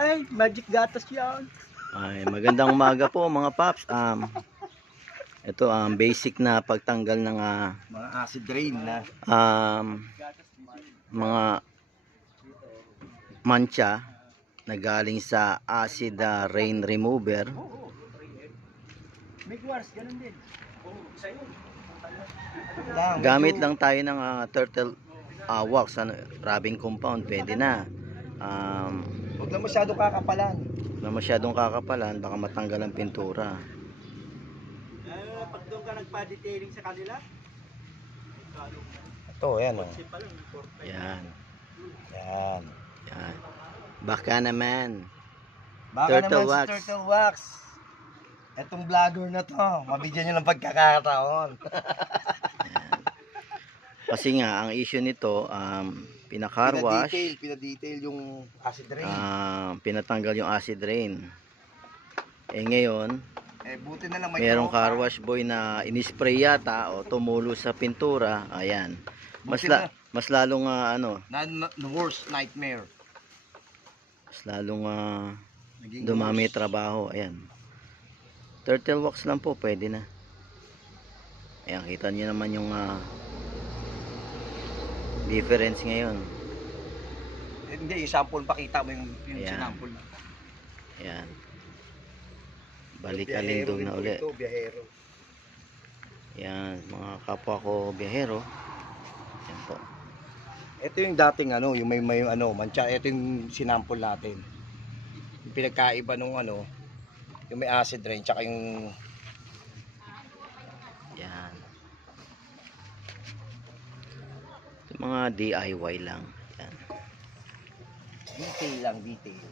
Ay, magic gatas yan. Ay, magandang umaga po mga paps. Ito ang basic na pagtanggal ng Mga acid rain na. Mga mancha na galing sa acid rain remover. Make wars, ganun din. Gamit lang tayo ng turtle wax, rubbing compound, pwede na. Huwag lang masyado kakapalan. Na masyadong kakapalan, baka matanggal ang pintura. Pag doon ka nagpa-detailing sa kanila, Ito, ayan o. Yan. Yan. Yan. Baka naman. Baka Turtle naman wax. si Turtle Wax. Etong vlogger na to, mabigyan nyo ng pagkakataon. Kasi nga, ang issue nito, pina-car wash, Pinadetail yung acid rain. pinatanggal yung acid rain. Eh ngayon, Buti na lang may merong tropa. car wash boy na inispray yata o tumulo sa pintura. Ayan. Mas, Buti na. mas lalong Worst nightmare. mas lalong Naging dumami worst. trabaho. Ayan. Turtle wax lang po, pwede na. Ayan, kita nyo naman yung difference ngayon. Hindi, yung sample pakita mo yung Ayan. sinample. Ayan. Balik alindog na uli. Ito, biyahero. Ayan, mga kapwa ko biyahero. Ayan po. Ito yung dating yung may mancha. Ito yung sinample natin. Yung pinagkaiba nung yung may acid rain tsaka yung Ayan. Ito mga DIY lang. Ayan. detail lang, detail.